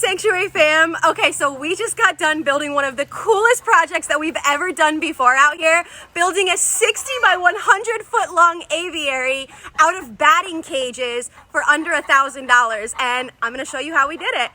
Sanctuary fam. Okay, so we just got done building one of the coolest projects that we've ever done before out here, building a 60 by 100 foot long aviary out of batting cages for under $1,000, and I'm gonna show you how we did it.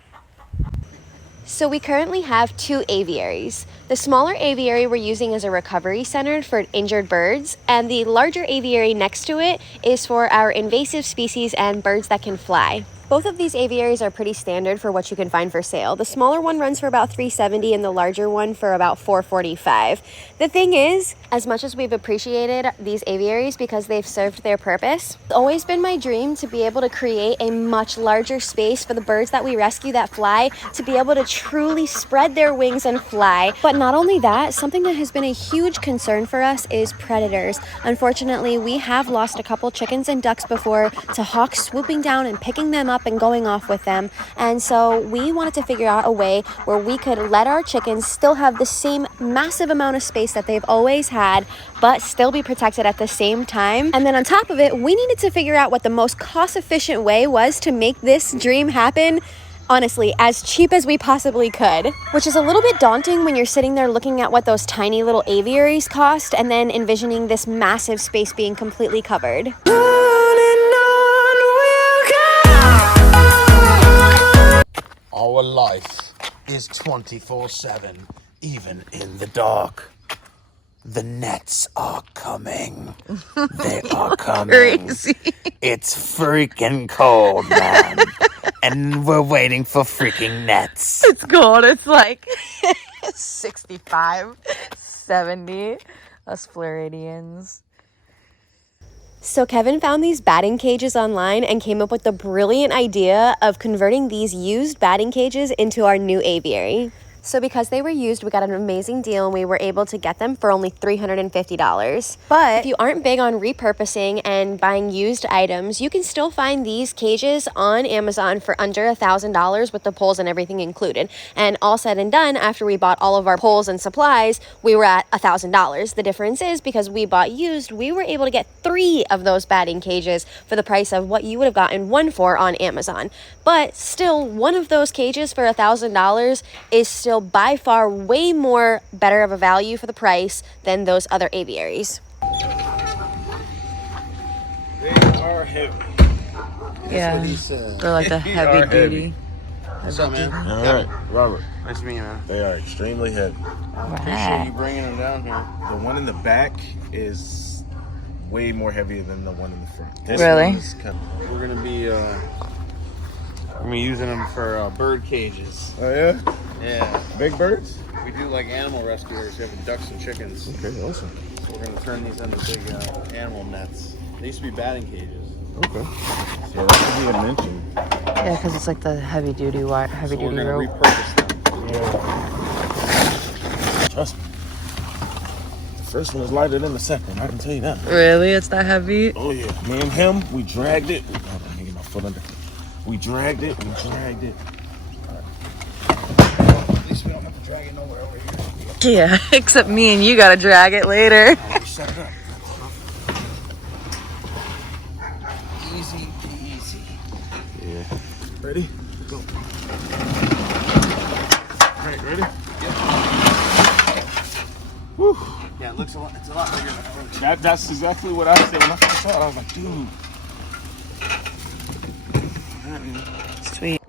So we currently have 2 aviaries. The smaller aviary we're using as a recovery center for injured birds, and the larger aviary next to it is for our invasive species and birds that can fly. Both of these aviaries are pretty standard for what you can find for sale. The smaller one runs for about $370 and the larger one for about $445. The thing is, as much as we've appreciated these aviaries because they've served their purpose, it's always been my dream to be able to create a much larger space for the birds that we rescue that fly to be able to truly spread their wings and fly. But not only that, something that has been a huge concern for us is predators. Unfortunately, we have lost a couple chickens and ducks before to hawks swooping down and picking them up and going off with them. And so we wanted to figure out a way where we could let our chickens still have the same massive amount of space that they've always had, but still be protected at the same time. And then on top of it, we needed to figure out what the most cost-efficient way was to make this dream happen, honestly, as cheap as we possibly could, which is a little bit daunting when you're sitting there looking at what those tiny little aviaries cost and then envisioning this massive space being completely covered. Our life is 24/7, even in the dark. The nets are coming. They are coming. Crazy. It's freaking cold, man. And we're waiting for freaking nets. It's cold. It's like 65, 70. Us Floridians. So Kevin found these batting cages online and came up with the brilliant idea of converting these used batting cages into our new aviary. So because they were used, we got an amazing deal and we were able to get them for only $350. But if you aren't big on repurposing and buying used items, you can still find these cages on Amazon for under $1,000 with the poles and everything included. And all said and done, after we bought all of our poles and supplies, we were at $1,000. The difference is because we bought used, we were able to get 3 of those batting cages for the price of what you would have gotten 1 for on Amazon. But still, one of those cages for $1,000 is still by far way more better of a value for the price than those other aviaries. They are heavy. Yeah, they're like the heavy duty. What's up, man? All right, Robert. Nice to meet you, man. They are extremely heavy. I appreciate you bringing them down here. The one in the back is way more heavier than the one in the front. This Really? one is kind of... We're gonna be using them for bird cages. Oh yeah? Yeah. Big birds? We do like animal rescuers, having ducks and chickens. Okay, awesome. So we're gonna turn these into big animal nets. They used to be batting cages. Okay. So that could be a mention. Yeah, because it's like the heavy duty So duty we're gonna rope. repurpose them. Yeah. Trust me. The first one is lighter than the second, I can tell you that. Really? It's that heavy? Oh yeah. Me and him, we dragged it. Hold on, let me get my foot under. We dragged it. All right. At least we don't have to drag it nowhere over here. Yeah, except me and you gotta drag it later. Set it up. Easy peasy. Yeah. Ready? Go. All right, ready? Yep. Woo. Yeah, it looks it's a lot bigger than the front. That's exactly what I said when I first saw it. I was like, dude. Sweet.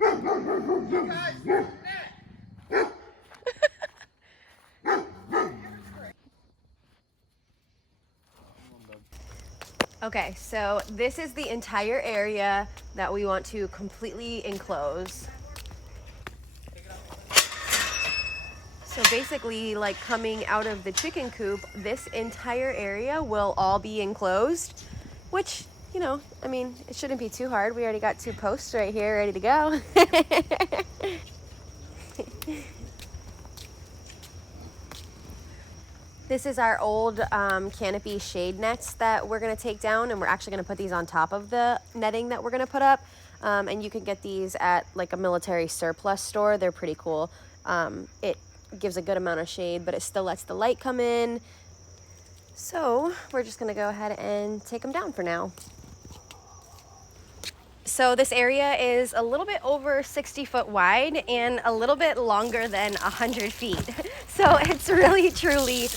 Okay, so this is the entire area that we want to completely enclose. So basically, like coming out of the chicken coop, this entire area will all be enclosed, which, you know, I mean, it shouldn't be too hard. We already got 2 posts right here ready to go. This is our old canopy shade nets that we're gonna take down, and we're actually gonna put these on top of the netting that we're gonna put up. And you can get these at like a military surplus store. They're pretty cool. It gives a good amount of shade, but it still lets the light come in. So we're just gonna go ahead and take them down for now. So this area is a little bit over 60 foot wide and a little bit longer than 100 feet. So it's really, truly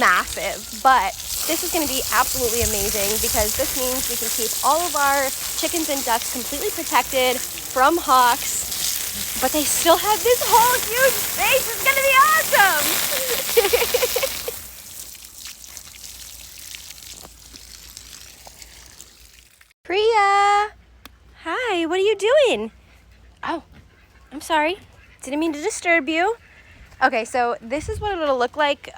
massive. But this is going to be absolutely amazing because this means we can keep all of our chickens and ducks completely protected from hawks. But they still have this whole huge space. It's going to be awesome. Priya. Hi, what are you doing? Oh, I'm sorry. Didn't mean to disturb you. Okay, so this is what it'll look like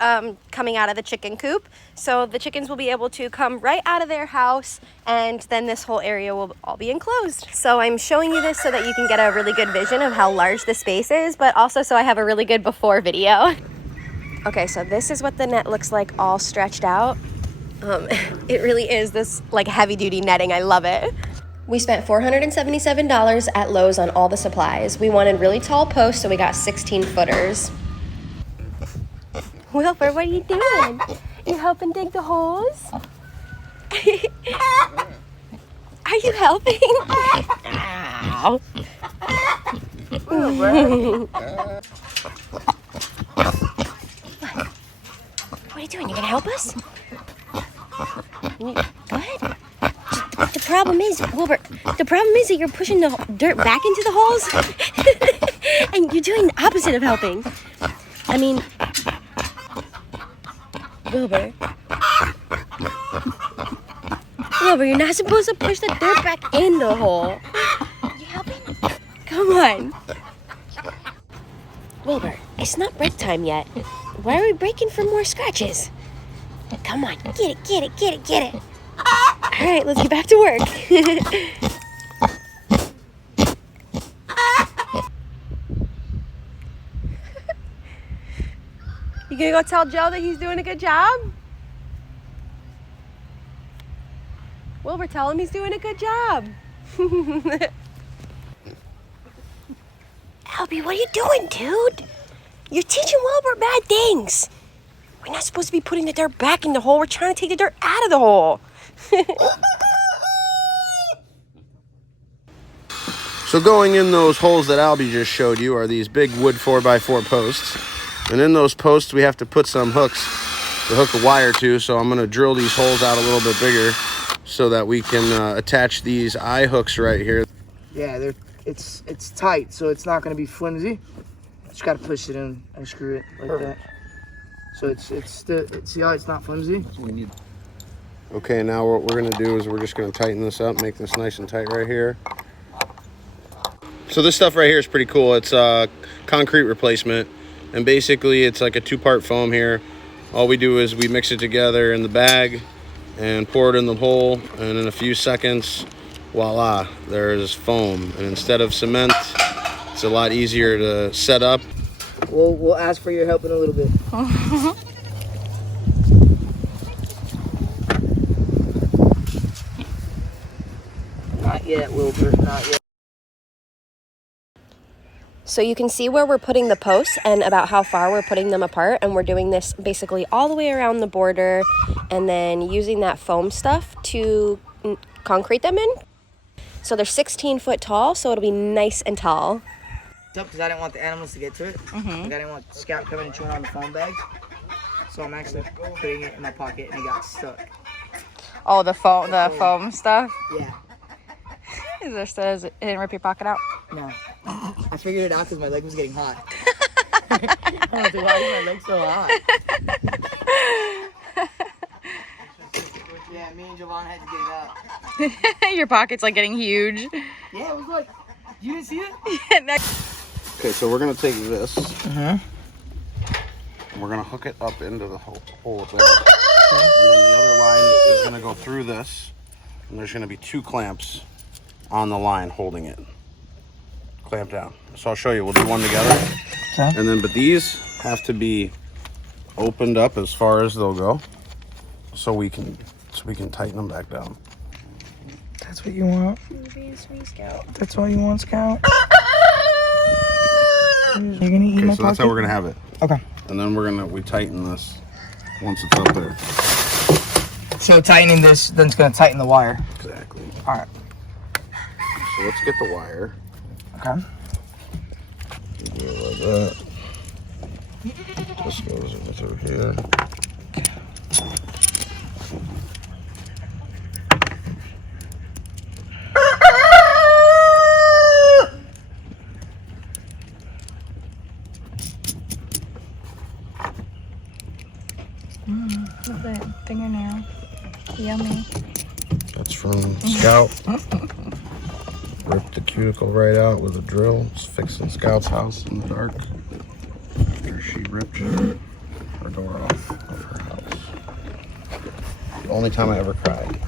coming out of the chicken coop. So the chickens will be able to come right out of their house, and then this whole area will all be enclosed. So I'm showing you this so that you can get a really good vision of how large the space is, but also so I have a really good before video. Okay, so this is what the net looks like all stretched out. It really is this like heavy duty netting. I love it. We spent $477 at Lowe's on all the supplies. We wanted really tall posts, so we got 16 footers. Wilbur, what are you doing? You helping dig the holes? Are you helping? Ow. What are you doing? You gonna help us? Good. The problem is, Wilbur, that you're pushing the dirt back into the holes. And you're doing the opposite of helping. I mean, Wilbur, you're not supposed to push the dirt back in the hole. You helping? Come on. Wilbur, it's not break time yet. Why are we breaking for more scratches? Come on, get it. All right, let's get back to work. You gonna go tell Joe that he's doing a good job? Wilbur, tell him he's doing a good job. Albie, what are you doing, dude? You're teaching Wilbur bad things. We're not supposed to be putting the dirt back in the hole. We're trying to take the dirt out of the hole. So going in those holes that Albie just showed you are these big wood 4x4 posts. And in those posts we have to put some hooks to hook a wire to. So I'm going to drill these holes out a little bit bigger so that we can attach these eye hooks right here. Yeah, it's tight, so it's not going to be flimsy. Just got to push it in and screw it like that. So see how it's not flimsy? Okay, now what we're going to do is we're just going to tighten this up, make this nice and tight right here. So this stuff right here is pretty cool. It's a concrete replacement, and basically it's like a two-part foam here. All we do is we mix it together in the bag and pour it in the hole, and in a few seconds, voila, there's foam. And instead of cement, it's a lot easier to set up. We'll ask for your help in a little bit. Not yet, Wilbur, not yet. So you can see where we're putting the posts and about how far we're putting them apart, and we're doing this basically all the way around the border and then using that foam stuff to concrete them in. So they're 16 foot tall, so it'll be nice and tall. Because I didn't want the animals to get to it. Like I didn't want Scout coming and chewing on the foam bags. So I'm actually putting it in my pocket and it got stuck. Oh, the foam stuff? Yeah. It didn't rip your pocket out? No. I figured it out because my leg was getting hot. I was like, why is my leg so hot? Yeah, me and Javon had to get it out. Your pocket's like getting huge. Yeah, it was like, you didn't see it? Okay, so we're going to take this. And we're going to hook it up into the hole there. And then the other line is going to go through this. And there's going to be two clamps on the line holding it. Clamp down. So I'll show you. We'll do one together. Okay. And then, but these have to be opened up as far as they'll go, so we can tighten them back down. That's what you want? That's what you want, Scout? You're gonna eat my Okay, so that's how we're gonna have it. Okay. And then we tighten this once it's up there. So tightening this, then it's gonna tighten the wire. Exactly. All right. So let's get the wire. Okay. Do it like that. This goes in through here. Look at that fingernail. Yummy. That's from Scout. Ripped the cuticle right out with a drill. It's fixing Scout's house in the dark. After she ripped her door off of her house. The only time I ever cried.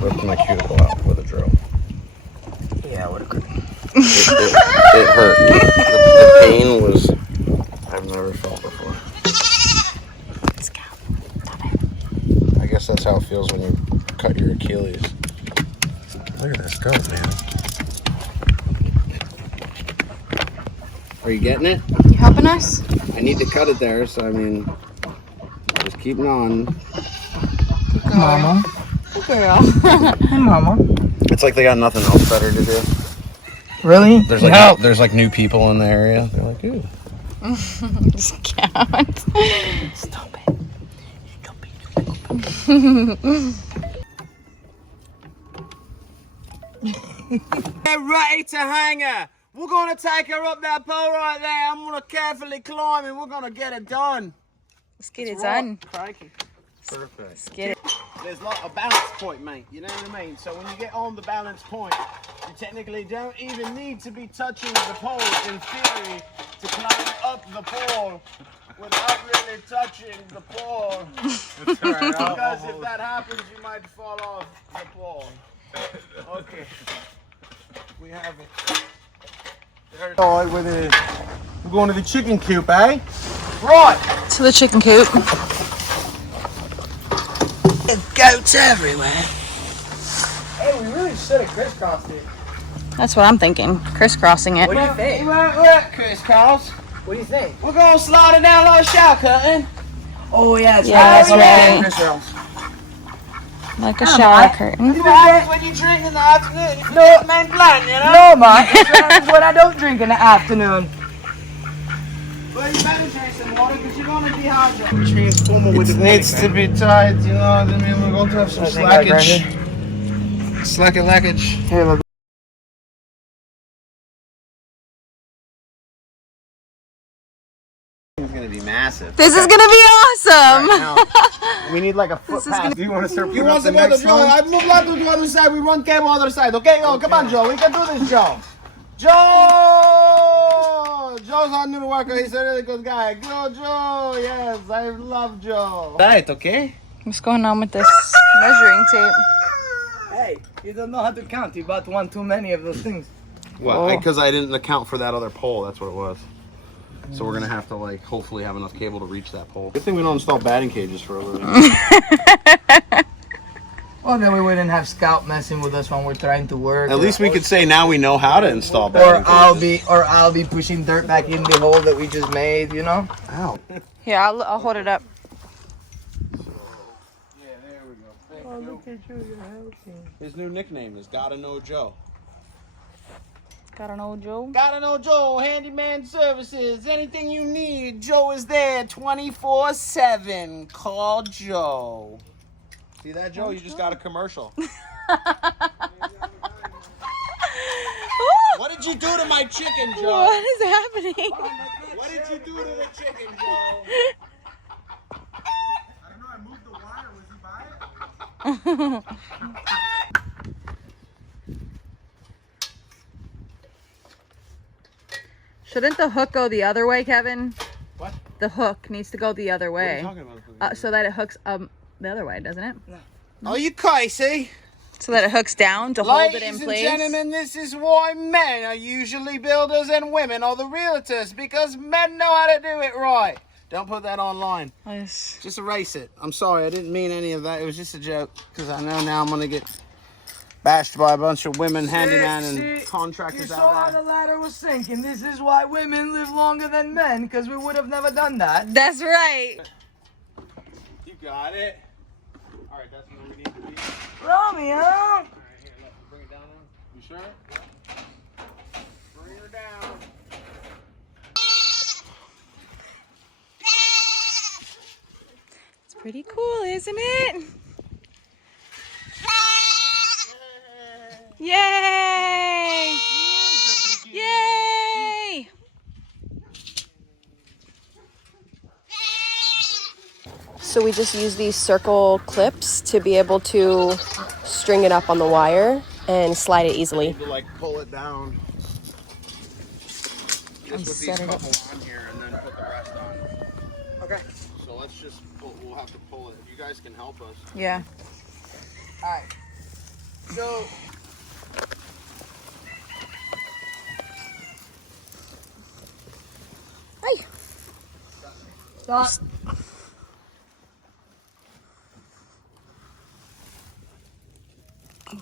Ripped my cuticle out with a drill. Yeah, what a good. It hurt. The pain was I've never felt before. I guess that's how it feels when you cut your Achilles. Look at this goat, man. Are you getting it? You helping us? I need to cut it there, so I mean, just keep gnawing. Mama. Good girl. Hey, Mama. It's like they got nothing else better to do. Really? There's like new people in the area. They're like, ooh. Scout. Stop it. Get ready to hang her. We're gonna take her up that pole right there. I'm gonna carefully climb and we're gonna get it done. Let's get it done. Crikey. Perfect. Let's get it. There's like a balance point, mate. You know what I mean? So when you get on the balance point, you technically don't even need to be touching the pole in theory to climb up the pole without really touching the pole. Because if that happens, you might fall off the pole. Okay. We have it. All right, we're going to the chicken coop, eh? Right. To the chicken coop. Goats everywhere. Hey, we really should have crisscrossed it. That's what I'm thinking. Crisscrossing it. What do you think? We won't crisscross. What do you think? We're going to slide it down like a shower curtain. Oh, yeah, that's right. Crisscross. Like a shower curtain. What happens when you drink in the afternoon? No, main plan, you know? No, Ma. It's what happens when I don't drink in the afternoon. Well, you better drink some water because you're going to dehydrate. Which means formal with the needs to be tight, you know what I mean? We're going to have some slackage. Slackage. Here, look. It's gonna be massive. This is gonna be awesome. Now, we need like a foot pass. Do you want to start You want some other Joe? I move like to the other side. We run cable other side. Okay? Oh, come on, Joe. We can do this, Joe. Joe! Joe's our new worker. He's a really good guy. Go, Joe. Yes, I love Joe. Right, okay? What's going on with this measuring tape? Hey, you don't know how to count. You bought one too many of those things. What? Because I didn't account for that other pole. That's what it was. So we're gonna have to like hopefully have enough cable to reach that pole. Good thing we don't install batting cages for a living. Well, then we wouldn't have Scout messing with us when we're trying to work. At least we could say now we know how to install batting cages. I'll be pushing dirt back in the hole that we just made. You know. Ow. Here, I'll hold it up. Yeah, there we go. Oh, look at you, you're helping. His new nickname is Gotta Know Joe. Got an old Joe. Gotta know Joe, handyman services. Anything you need, Joe is there 24/7. Call Joe. See that, Joe? You just got a commercial. What did you do to my chicken, Joe? What is happening? What did you do to the chicken, Joe? I don't know. I moved the wire. Was he by it? Shouldn't the hook go the other way, Kevin? What? The hook needs to go the other way. What are you talking about? So that it hooks the other way, doesn't it? Are you crazy? So that it hooks down to hold it in Ladies place. and gentlemen, this is why men are usually builders and women are the realtors, because men know how to do it right. Don't put that online. Yes. Just erase it. I'm sorry, I didn't mean any of that. It was just a joke, because I know now I'm going to get bashed by a bunch of women, handyman, and contractors You saw how out there. the ladder was sinking. This is why women live longer than men, because we would have never done that. That's right. You got it. All right, that's where we need to be. Romeo! All right, here, look, bring it down now. You sure? down. It's pretty cool, isn't it? Yay! Yay! So we just use these circle clips to be able to string it up on the wire and slide it easily. To like pull it down. Just with these couple on here and then put the rest on. Okay. So let's just we'll have to pull it. You guys can help us. Yeah. All right. So. Hey. Stop.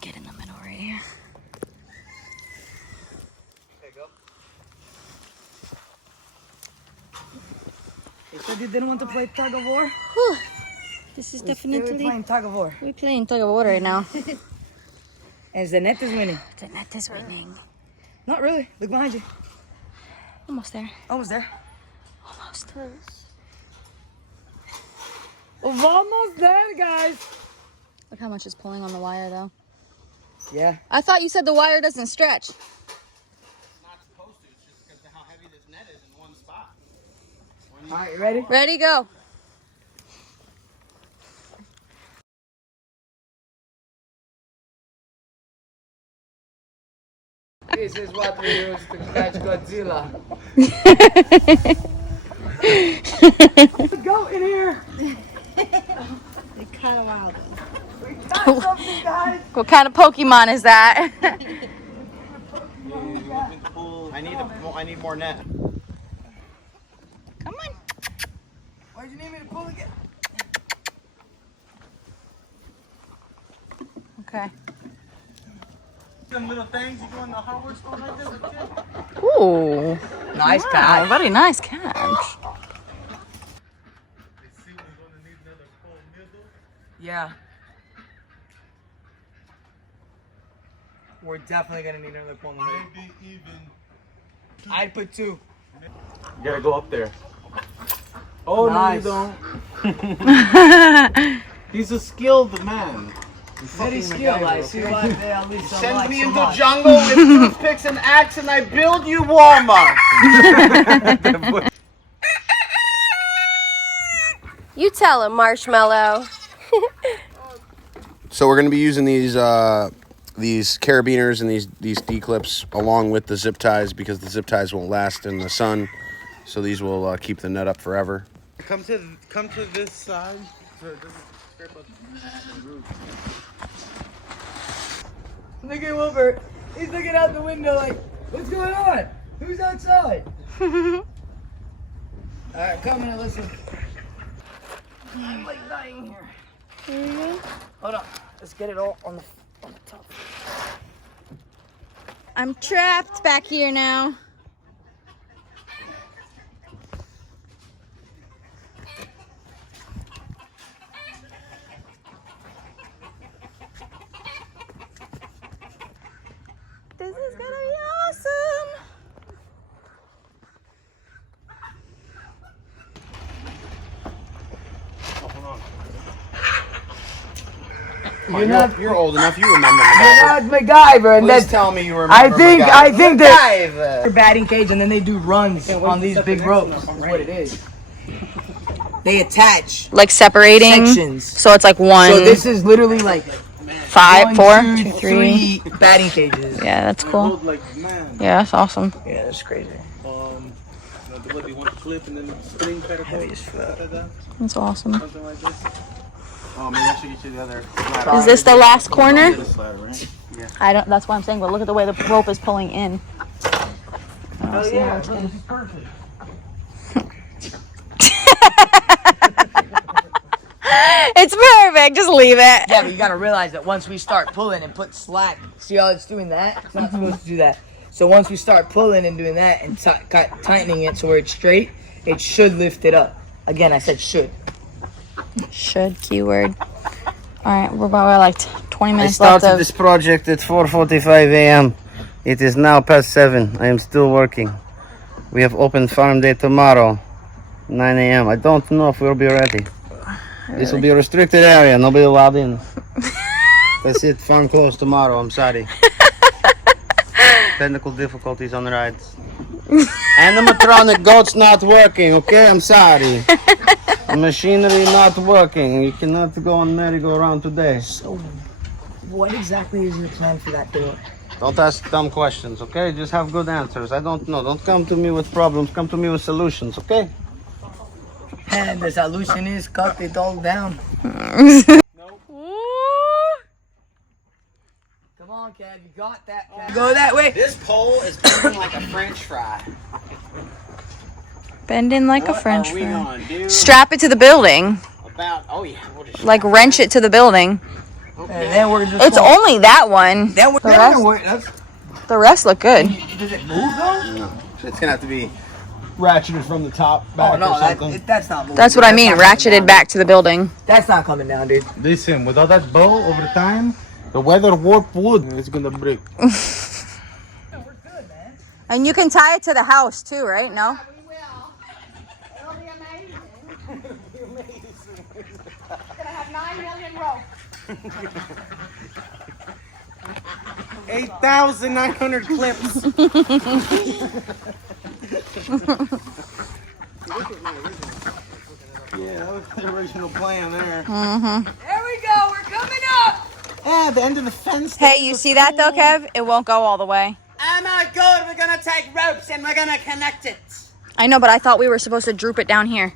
Get in the middle right here. There you go. You said you didn't want to play tug of war? This is We're definitely. playing tug of war. We're playing tug of war right now. And the net is winning. The net is winning. Not really. Look behind you. Almost there. Almost there. Almost. We're almost there, guys. Look how much is pulling on the wire, though. Yeah. I thought you said the wire doesn't stretch. It's not supposed to. It's just because of how heavy this net is in one spot. All right, you ready? Ready, go. This is what we use to catch Godzilla. Go in here. They're kind of wild. We got something, guys. What kind of Pokemon is that? I need more net. Come on. Why'd you need me to pull again? Okay. Them little things you go in the hardware store like this, kid. Ooh. Nice Wow, catch. very nice catch. Yeah. We're definitely gonna need another pole. Maybe even. I'd put 2. You gotta go up there. Oh, Nice. no, you don't. He's a skilled man. Very skilled. I see why they at least Send like me so in the much. jungle with toothpicks and axe and I build you warmer. You tell him, Marshmallow. So we're going to be using these carabiners and these D-clips along with the zip ties because the zip ties won't last in the sun. So these will keep the nut up forever. Come to this side. So it doesn't scrape up the roof. Look at Wilbur. He's looking out the window like, what's going on? Who's outside? Alright, come and listen. I'm like dying here. Hold on. Let's get it all on the top. I'm trapped back here now. This is gonna be awesome. You're old enough. You remember You're that. not MacGyver, and Please then tell me you remember. I think that MacGyver. they're batting cage, and then they do runs on these big ropes. Is what it is. They attach Like separating. sections. So it's like one, So this is literally like 5, 4, 1, 2, 2, 3. 3 batting cages. Yeah, that's cool. Like, man. Yeah, that's awesome. Yeah, that's crazy. What, they want to flip and then spring kind of Heavy as fuck. That's awesome. something like this. Oh, maybe I should get you the other. Is this the last corner? This ladder, right? I don't. That's what I'm saying. But look at the way the rope is pulling in. Oh yeah, this is perfect. It's perfect. Just leave it. Yeah, but you gotta realize that once we start pulling and put slack, see how it's doing that? It's not supposed to do that. So once we start pulling and doing that and tightening it so where it's straight, it should lift it up. Again, I said should. Should keyword. All right, we're about like 20 I minutes left started of. this project at 4:45 a.m. It is now past 7. I am still working. We have open farm day tomorrow, 9 a.m. I don't know if we'll be ready. This will be a restricted area. Nobody allowed in. That's it. Farm closed tomorrow. I'm sorry. Technical difficulties on the rides. Animatronic goat's not working. Okay, I'm sorry. Machinery not working. You cannot go on merry-go-round today. So, what exactly is your plan for that door? Don't ask dumb questions, okay? Just have good answers. I don't know. Don't come to me with problems. Come to me with solutions, okay? And the solution is cut it all down. Come on, Kev, you got that. Kev. Go that way. This pole is bending like a French fry. Bending like a What French are we fry. gonna do Strap it to the building. about? Oh yeah, we'll just Like wrench it to the building. And then we're just. It's only that one. Then we're. The rest look good. Does it move though? No. It's gonna have to be ratcheted from the top back Oh no, or something. that's not moving. That's what I mean. Ratcheted back to the building. That's not coming down, dude. Listen, without that bow over time, the weather warp wood is gonna break. And you can tie it to the house too, right? No? We will. It'll be amazing. It's gonna have 9 million ropes. 8,900 clips. Yeah, that was the original plan there. Mm-hmm. There we go. We're coming up. Yeah, the end of the fence. Hey, you see that though, Kev? It won't go all the way. Oh my god, we're gonna take ropes and we're gonna connect it. I know, but I thought we were supposed to droop it down here.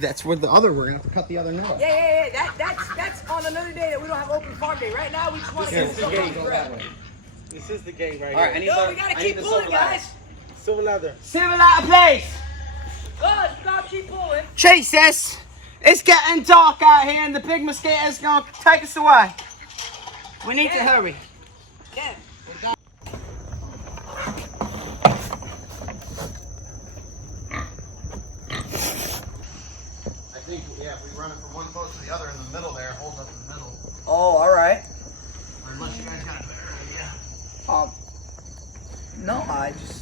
That's where the other. We're gonna have to cut the other nail. Yeah. That's on another day that we don't have open farm day. Right now, we just want to get the gate. This is the gate right All right, I here. need No, the, we gotta I need keep the pulling, silver ladder. guys. Silver ladder. Silver out of place. Good. Stop. Keep pulling. Jesus, it's getting dark out here and the big mosquito's gonna take us away. We need to hurry. Yeah. I think if we run it from one post to the other in the middle there, hold up in the middle. Oh, all right. Or unless you guys got a better idea. No, I just.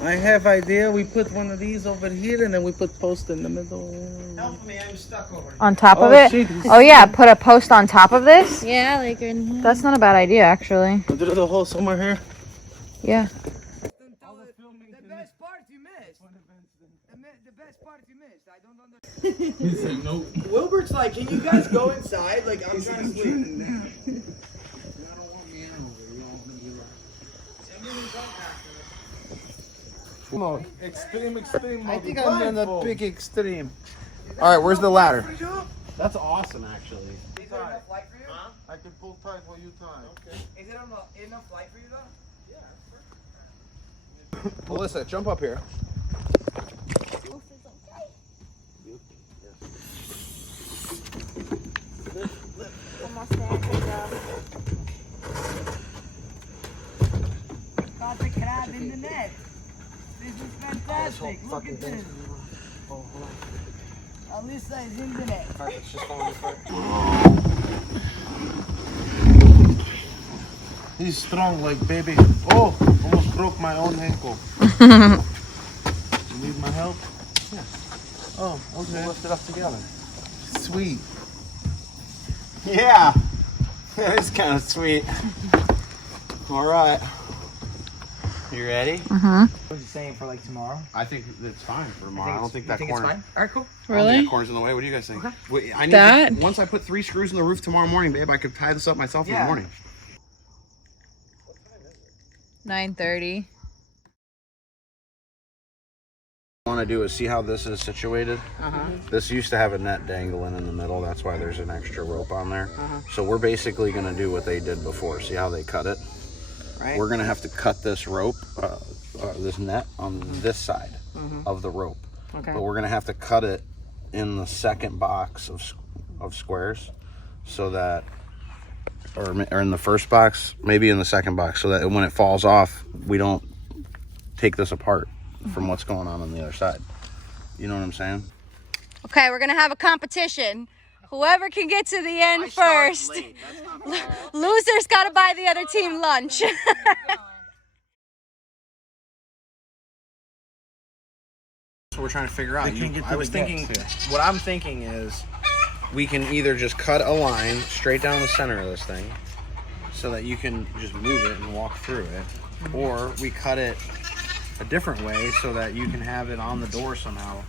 I have idea. We put one of these over here and then we put post in the middle. Help me, I'm stuck over here. On top of Oh, it? shit. Oh yeah, put a post on top of this? Yeah, like That's not a bad idea, actually. Put a hole somewhere here. Yeah. The best part you missed. The best part you missed. I don't understand. He said no. Wilbert's like, can you guys go inside? Like, I'm trying to sleep. Extreme. I think I'm in a big extreme. All right, where's the ladder? That's awesome, actually. Is there enough light for you? I can pull tight while you tie. Okay. Is there enough light for you though? Melissa, jump up here. Got the crab in the net. This is fantastic. Look at this. Alyssa is in the net. All right, let's just follow this way. He's strong like baby. Oh, almost broke my own ankle. You need my help? Yeah. Oh, okay. Lift it up together. Sweet. Yeah. That is kind of sweet. All right. You ready? Mm-hmm. What are you saying for like tomorrow? I think it's fine for tomorrow. I don't think that It's corner. fine. All right, cool. I don't think that corner's in the way. What do you guys think? Okay. Wait, I need That- once I put 3 screws in the roof tomorrow morning, babe, I could tie this up myself in the Yeah. morning. 9:30. What I want to do is see how this is situated. This used to have a net dangling in the middle. That's why there's an extra rope on there. So we're basically going to do what they did before. See how they cut it? Right. We're going to have to cut this rope, this net on this side of the rope. Okay. But we're going to have to cut it in the second box of squares so that, or in the first box, maybe in the second box, so that when it falls off, we don't take this apart from what's going on the other side. You know what I'm saying? Okay, we're gonna have a competition. Whoever can get to the end first. Loser's gotta buy the other team lunch. what we're trying to figure out. They can't get to I was the thinking, gaps, what I'm thinking is we can either just cut a line straight down the center of this thing so that you can just move it and walk through it, or we cut it a different way so that you can have it on the door somehow.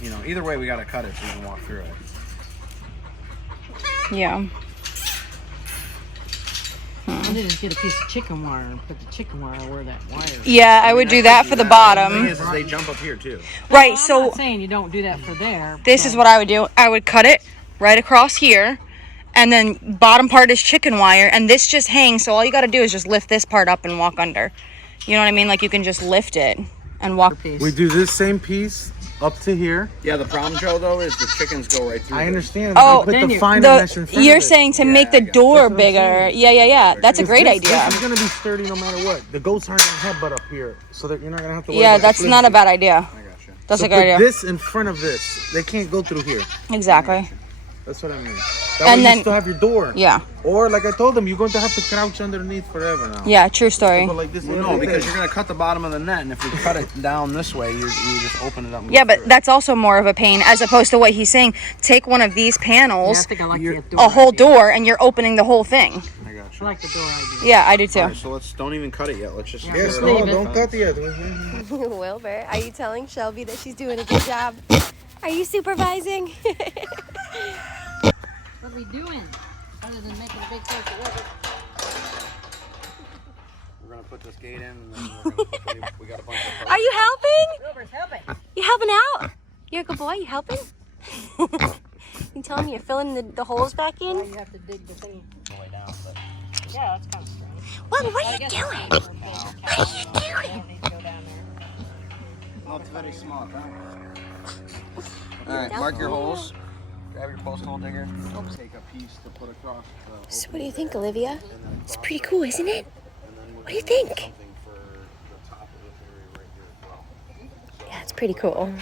You know, either way we got to cut it so you can walk through it. Yeah. And then just get a piece of chicken wire and put the chicken wire where that wire is. Yeah, I would do that for the The bottom. thing is they jump up here too. Right, I'm so not saying you don't do that for there. this is what I would do. I would cut it right across here, and then bottom part is chicken wire, and this just hangs, so all you got to do is just lift this part up and walk under. You know what I mean? Like, you can just lift it and walk. We do this same piece up to here. Yeah, the problem, Joe, though, is the chickens go right through. I understand. Oh, I put then the you- finer mesh in front You're of it. saying to make the I got it. door That's what I'm bigger. saying. Yeah. That's a great idea. This is gonna be sturdy no matter what. The goats aren't gonna headbutt up here, so that you're not gonna have to. worry Yeah, about that's not a bad idea. I got you. That's So a good put idea. this in front of this. They can't go through here. Exactly. That's what I mean. That And way then- you still have your door. Yeah. Or like I told them, you're going to have to crouch underneath forever now. Yeah, true story. But like this. Well, no, because you're gonna cut the bottom of the net, and if we cut it down this way, you just open it up. And Yeah, go but through it. that's also more of a pain as opposed to what he's saying. Take one of these Yeah, I panels, think I like the door a whole idea. door, and you're opening the whole thing. I got I you. like the door idea. Yeah, I do too. All right, so let's don't even cut it yet. Let's just. Yeah, get just rid of leave the it. Don't fence. cut the other one. Wilbur, are you telling Shelby that she's doing a good job? Are you supervising? What are we doing? Other than making a big face of Wilbur. We're gonna put this gate in, and then we're gonna we got a bunch of. Are you helping? Wilbur's helping. You helping out? You're a good boy. You helping? You telling me you're filling the holes back in? You have to dig the thing. Yeah, that's kind of strange. What are I you guess doing? it's for a big cow, you know, you don't need to go down there. Oh, it's very small, huh? All right, mark your holes. Grab your post hole digger. Take a piece to put across. So what do you think, Olivia? It's pretty cool, isn't it? What do you think? Yeah, it's pretty cool.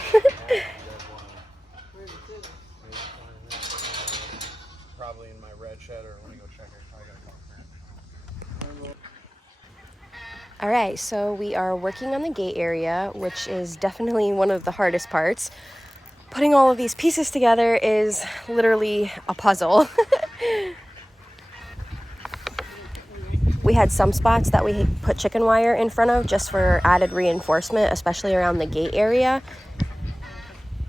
Probably in my red shed, or let me go check it. I gotta call. All right, so we are working on the gate area, which is definitely one of the hardest parts. Putting all of these pieces together is literally a puzzle. We had some spots that we put chicken wire in front of just for added reinforcement, especially around the gate area.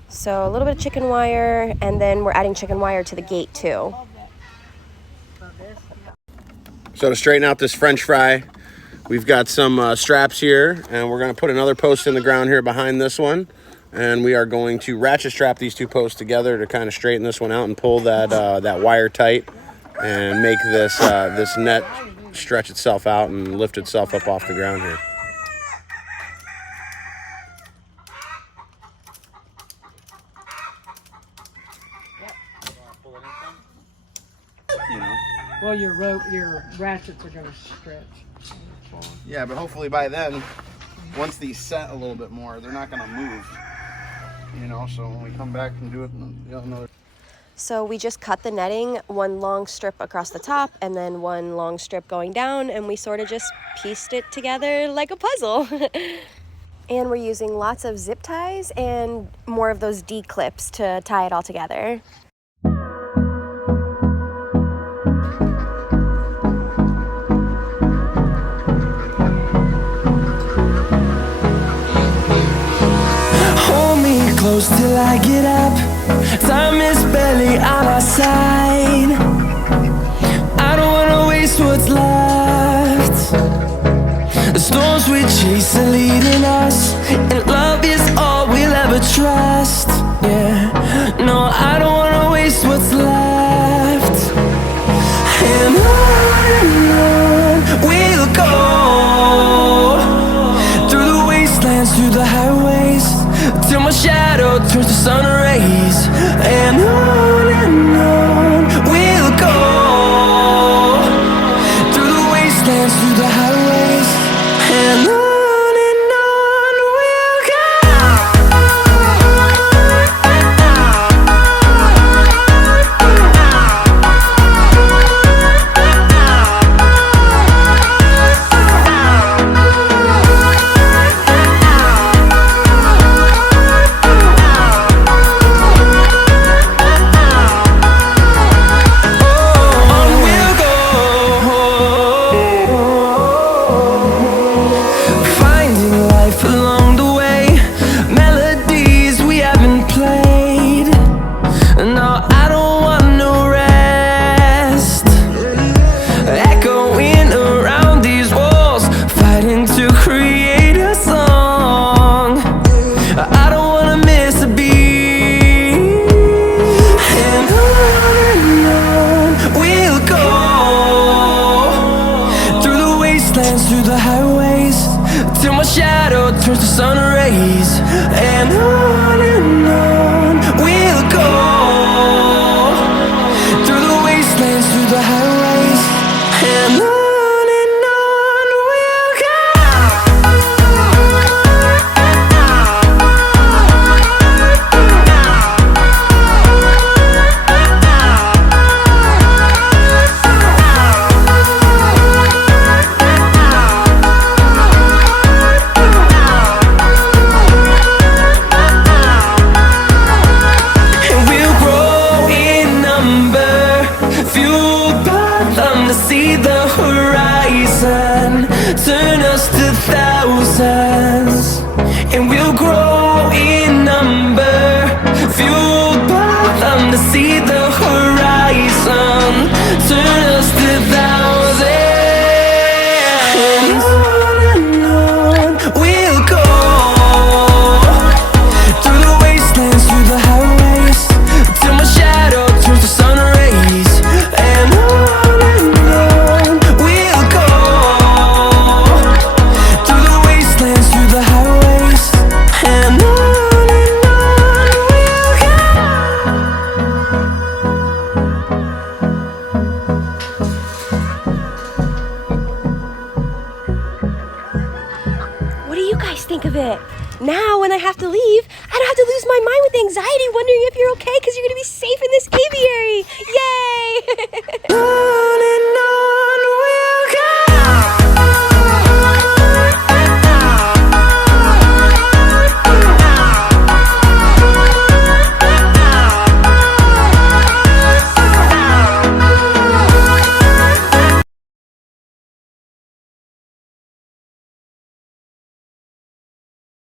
So a little bit of chicken wire, and then we're adding chicken wire to the gate too. So to straighten out this French fry, we've got some straps here, and we're going to put another post in the ground here behind this one, and we are going to ratchet strap these two posts together to kind of straighten this one out and pull that that wire tight and make this this net stretch itself out and lift itself up off the ground here. You know. Well, your ratchets are going to stretch. Yeah, but hopefully by then, once these set a little bit more, they're not going to move. You know, so when we come back and do it, you'll know. So we just cut the netting, one long strip across the top and then one long strip going down, and we sort of just pieced it together like a puzzle. And we're using lots of zip ties and more of those D-clips to tie it all together. Hold me close till I get up. Time is barely on our side. I don't wanna waste what's left. The storms we chase are leading us, and love is all we'll ever trust. Yeah, no, I don't wanna waste what's left. And on we'll go, through the wastelands, through the highways, till my shadow turns to sun rays. And on we'll go, through the wastelands, through the highways, and on we'll go. turns to sun rays, and on we'll go. Through the wastelands, through the highways, and on we'll go. And we'll grow in number, fueled by them to see the horizon, turn us to thousands. And we'll grow in number, fueled by them to see the horizon, turn us to thousands. And on we'll go. Through the wastelands, through the highways, till my shadow turns to sun rays, and on we'll go. Through the wastelands, through the highways, and on we'll go. What do you guys think of it? Now, when I have to leave, I don't have to lose my mind with anxiety wondering if you're okay because you're going to be safe in this aviary. Yay!